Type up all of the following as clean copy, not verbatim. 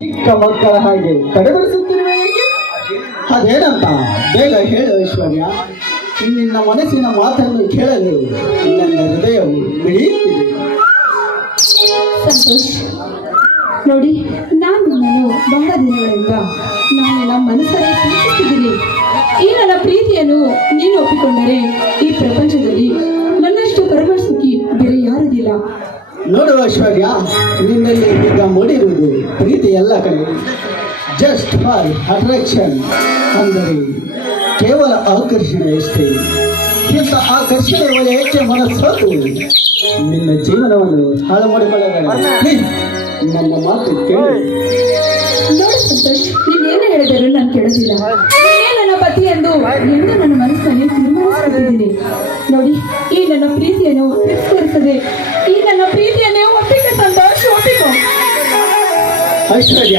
ಚಿಕ್ಕ ಮಕ್ಕಳ ಹಾಗೆ ತಡೆಬಡಿಸುತ್ತಿರುವ ಏಕೆ? ಅದೇನಂತ ಬೇಗ ಹೇಳು ಐಶ್ವರ್ಯ. ನಿನ್ನ ಮನಸ್ಸಿನ ಮಾತನ್ನು ಕೇಳಲು ನನ್ನ ಹೃದಯವು ಮಿಡಿಯುತ್ತಿದೆ. ಸಂತೋಷ್, ನೋಡಿ, ನಾನು ಬಹಳ ದಿನಗಳಿಂದ ನನ್ನ ಮನಸ್ಸನ್ನು ಪ್ರೀತಿಸಿದ್ದೀನಿ. ಈ ನನ್ನ ಪ್ರೀತಿಯನ್ನು ನೀನು ಒಪ್ಪಿಕೊಂಡರೆ ಈ ಪ್ರಪಂಚದಲ್ಲಿ ನನ್ನಷ್ಟು ಪರಮಸುಖಿ ಬೇರೆ ಯಾರದಿಲ್ಲ. ನೋಡು ಐಶ್ವರ್ಯ, ನಿನ್ನಲ್ಲಿ ಈಗ ಮೂಡಿರುವುದು ಪ್ರೀತಿ ಎಲ್ಲ ಕಡೆ ಜಸ್ಟ್ ಫಾರ್ ಅಟ್ರಾಕ್ಷನ್, ಅಂದರೆ ಕೇವಲ ಆಕರ್ಷಣೆ ಅಷ್ಟೇ. ಇಂಥ ಆಕರ್ಷಣೆ ಒಳ್ಳೆ ಹೆಚ್ಚು ಮನಸ್ಸೋತು ನಿನ್ನ ಜೀವನವನ್ನು ಹಾಳು ಮಾಡಿಕೊಳ್ಳಬೇಡ. ಪ್ಲೀಸ್ ನನ್ನ ಮಾತು ಕೇಳಿ. ನೋಡಿ ಸಂತೋಷ್, ನೀವೇನು ಹೇಳಿದರೂ ನಾನು ಕೇಳೋದಿಲ್ಲ. ನೀನೇ ನನ್ನ ಪತಿ ಎಂದು ನನ್ನ ಮನಸ್ಸಲ್ಲಿ ತೀರ್ಮಾನಿಸುತ್ತಿದ್ದೀನಿ. ನೋಡಿ, ಈ ನನ್ನ ಪ್ರೀತಿಯನ್ನು ತಿರಸ್ಕರಿಸದೆ ಈ ನನ್ನ ಪ್ರೀತಿಯನ್ನು ಒಪ್ಪಿಕ ಸಂತೋಷ್, ಒಪ್ಪಿಕೋ. ಐಶ್ವರ್ಯ,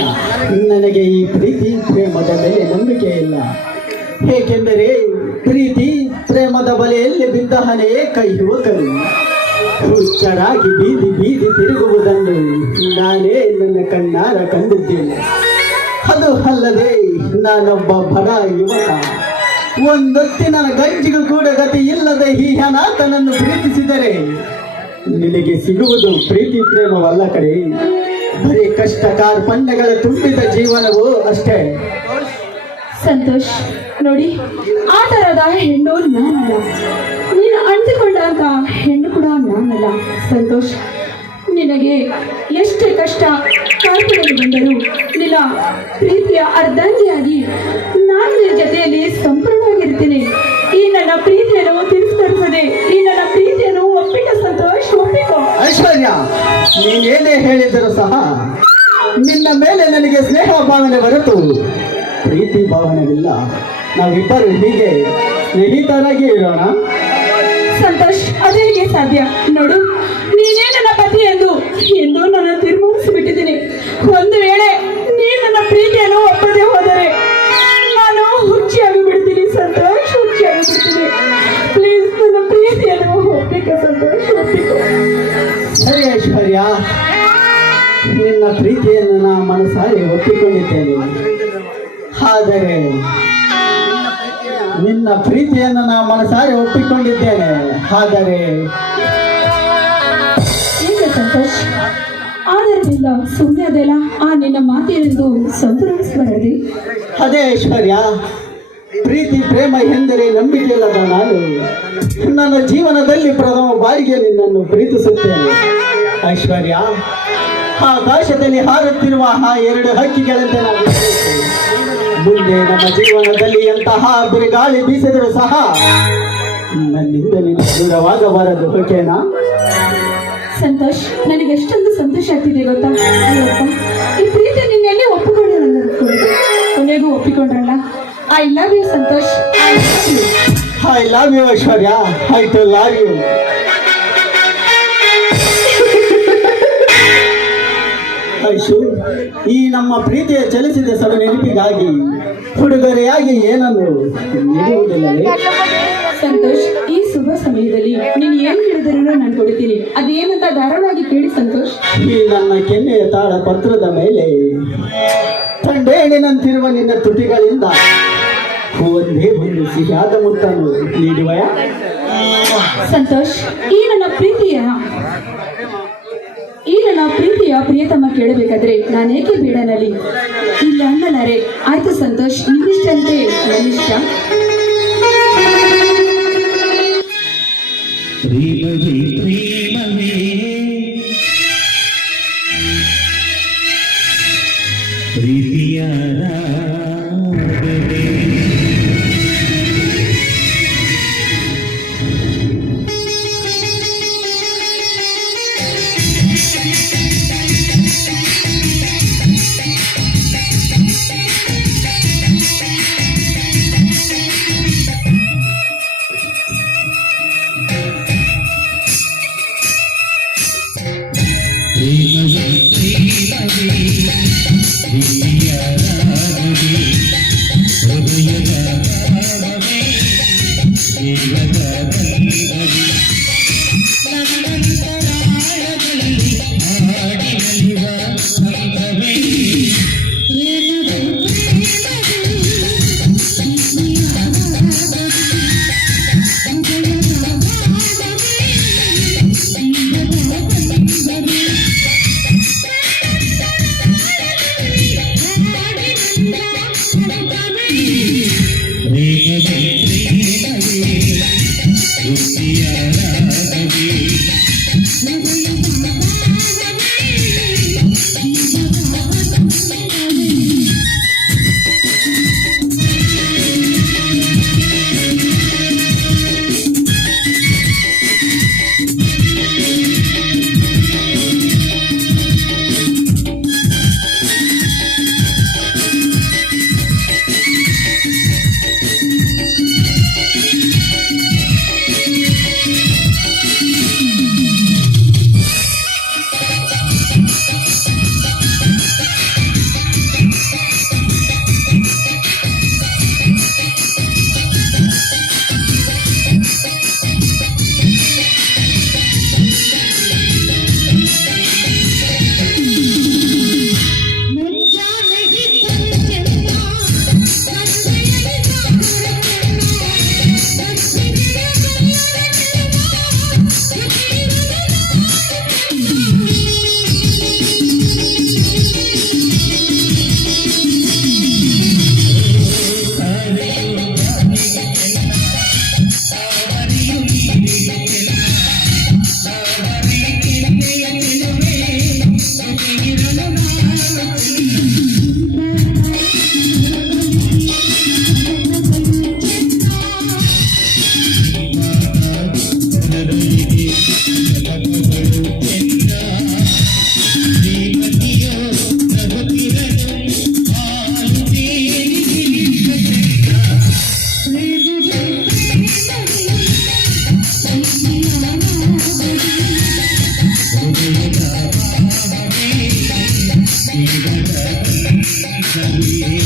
ನನಗೆ ಈ ಪ್ರೀತಿ ಪ್ರೇಮದ ಮೇಲೆ ನಂಬಿಕೆ ಇಲ್ಲ. ಏಕೆಂದರೆ ಪ್ರೀತಿ ಪ್ರೇಮದ ಬಲೆಯಲ್ಲಿ ಬಿದ್ದ ಅನೇಕ ಯುವಕರು ಹುಚ್ಚರಾಗಿ ಬೀದಿ ಬೀದಿ ತಿರುಗುವುದನ್ನು ನಾನೇ ನನ್ನ ಕಣ್ಣಾರ ಕಂಡಿದ್ದೇನೆ. ಅದು ಅಲ್ಲದೆ ನಾನೊಬ್ಬ ಬಡ ಯುವಕ, ಒಂದೊತ್ತಿನ ಗಂಜಿಗೂ ಕೂಡ ಗತಿ ಇಲ್ಲದೆ ಈ ಅನಾಥನನ್ನು ಪ್ರೀತಿಸಿದರೆ ನಿನಗೆ ಸಿಗುವುದು ಪ್ರೀತಿ ಪ್ರೇಮವಲ್ಲ ಕಡೆ, ಬರೀ ಕಷ್ಟ ಕಾರ್ಪಣ್ಯಗಳ ತುಂಬಿದ ಜೀವನವು ಅಷ್ಟೇ. ಸಂತೋಷ್, ನೋಡಿ, ಆ ತರದ ಹೆಣ್ಣು ನಾನಲ್ಲ. ನೀನು ಅಂದುಕೊಂಡಾಗ ಹೆಣ್ಣು ಕೂಡ ನಾನಲ್ಲ. ಸಂತೋಷ್, ನಿನಗೆ ಎಷ್ಟೇ ಕಷ್ಟ ಕಾರ್ಪಣ್ಯಗಳು ಬಂದರೂ ನಿನ್ನ ಪ್ರೀತಿಯ ಅರ್ಧಾಂಗಿಯಾಗಿ ನಾನು ನಿನ್ನ ಜೊತೆಯಲ್ಲಿ ಸಂಪೂರ್ಣವಾಗಿರ್ತೀನಿ. ಈ ನನ್ನ ಪ್ರೀತಿಯನ್ನು ತಿರಸ್ಕರಿಸದೆ ಈ ನನ್ನ ಪ್ರೀತಿಯನ್ನು ಒಪ್ಪಿಕ ಸಂತೋಷ್, ಒಪ್ಪಿಕೋ. ಐಶ್ವರ್ಯ, ನೀನೇನೇ ಹೇಳಿದರೂ ಸಹ ನಿನ್ನ ಮೇಲೆ ನನಗೆ ಸ್ನೇಹ ಭಾವನೆ ಹೊರತು ಪ್ರೀತಿ ಭಾವನೆವಿಲ್ಲ. ನಾವಿಬ್ಬರು ಹೀಗೆ ಸ್ನೇಹಿತರಾಗಿ ಇರೋಣ. ಸಂತೋಷ್, ಅದು ಹೇಗೆ ಸಾಧ್ಯ? ನೋಡು, ನೀನೇ ನನ್ನ ಪತಿ ಎಂದು ನಾನು ತೀರ್ಮಾನಿಸಿಬಿಟ್ಟಿದ್ದೀನಿ. ಒಂದು ವೇಳೆ ನೀನು ನನ್ನ ಪ್ರೀತಿಯನ್ನು ಒಪ್ಪದೆ ಹೋದರೆ ನಾನು ಹುಚ್ಚಿಯಾಗಿ ಬಿಡ್ತೀನಿ ಸಂತೋಷ್, ಹುಚ್ಚಿಯಾಗಿ ಬಿಡ್ತೀನಿ. ಪ್ಲೀಸ್ ನನ್ನ ಪ್ರೀತಿಯನ್ನು ಒಪ್ಪಿಕ ಸಂತೋಷ್, ಒಪ್ಪಿಕೋ. ಸರಿ ಐಶ್ವರ್ಯ, ನಿನ್ನ ಪ್ರೀತಿಯನ್ನು ನಾ ಮನಸಾರಿ ಒಪ್ಪಿಕೊಂಡಿದ್ದೇನೆ. ಆದರೆ ನಿನ್ನ ಪ್ರೀತಿಯನ್ನು ನಾ ಮನಸಾರಿ ಒಪ್ಪಿಕೊಂಡಿದ್ದೇನೆ. ಆದರೆ ಈಗ ಸಂತೋಷ್, ಆಧಾರದಿಂದ ಸುಮ್ಮನೆ ಅದೆಲ್ಲ ಆ ನಿನ್ನ ಮಾತಿನಿಂದು ಸಂತೋಷಿಸಬಾರದೆ. ಅದೇ ಐಶ್ವರ್ಯ, ಪ್ರೀತಿ ಪ್ರೇಮ ಎಂದರೆ ನಂಬಿಕೆ ಇಲ್ಲದ ನಾನು ನನ್ನ ಜೀವನದಲ್ಲಿ ಪ್ರಥಮ ಬಾರಿಗೆ ನಿನ್ನನ್ನು ಪ್ರೀತಿಸುತ್ತೇನೆ. ಐಶ್ವರ್ಯ, ಆಕಾಶದಲ್ಲಿ ಹಾರುತ್ತಿರುವ ಆ ಎರಡು ಹಕ್ಕಿಗಳಂತೆ ನಾವು ಮುಂದೆ ನಮ್ಮ ಜೀವನದಲ್ಲಿ ಎಂತಹ ಬಿರುಗಾಳಿ ಬೀಸಿದರೂ ಸಹ ನನ್ನಿಂದ ನಿನ್ನ ದೂರವಾಗಬಾರದು. ಓಕೆನಾ? ಸಂತೋಷ್, ನನಗೆ ಎಷ್ಟೊಂದು ಸಂತೋಷ ಆಗ್ತಿದೆ ಗೊತ್ತಾ? ಅಯ್ಯಪ್ಪ, ಈ ಪ್ರೀತಿ ನಿನ್ನೆಲ್ಲಿ ಒಪ್ಪಿಕೊಂಡ್ರೆ ಕೊನೆಗೂ ಒಪ್ಪಿಕೊಂಡ್ರಲ್ಲ. I love you Santosh, I love you. I love you Aishwarya, I too love you. Aishu, ಈ ನಮ್ಮ ಪ್ರೀತಿಯ ಚಲಿಸಿದ ಸಭೆ ನೆನಪಿಗಾಗಿ ಉಡುಗೊರೆಯಾಗಿ ಏನನ್ನು ನೀಡುವುದಿಲ್ಲವೇ? ಸಂತೋಷ್, ಈ ಶುಭ ಸಮಯದಲ್ಲಿ ನೀನು ಏನು ಹೇಳಿದರೂ ನಾನು ಕೊಡ್ತೀನಿ. ಅದೇನಂತ ಧಾರಾಳವಾಗಿ ಕೇಳಿ ಸಂತೋಷ್. ಈ ನನ್ನ ಕೆನ್ನೆಯ ತಾಳ ಪತ್ರದ ಮೇಲೆ ತಂಡೇಣಿನಂತಿರುವ ನಿನ್ನ ತುಟಿಗಳಿಂದ ಒಂದೇ ಒಂದು ಸಿಹಿಯಾದ ಮುತ್ತನ್ನು ನೀಡುವಯ? ಸಂತೋಷ್, ಈ ನನ್ನ ಪ್ರೀತಿಯ ಪ್ರಿಯತಮ ಕೇಳಬೇಕಾದ್ರೆ ನಾನೇಕೆ ಬೇಡನಲ್ಲಿ? ಇಲ್ಲ ಅನ್ನಲಾರೆ. ಆಯ್ತು ಸಂತೋಷ್, ನಿನ್ನಿಷ್ಟಂತೆ ನನ್ನಿಷ್ಟ. ಜಗದ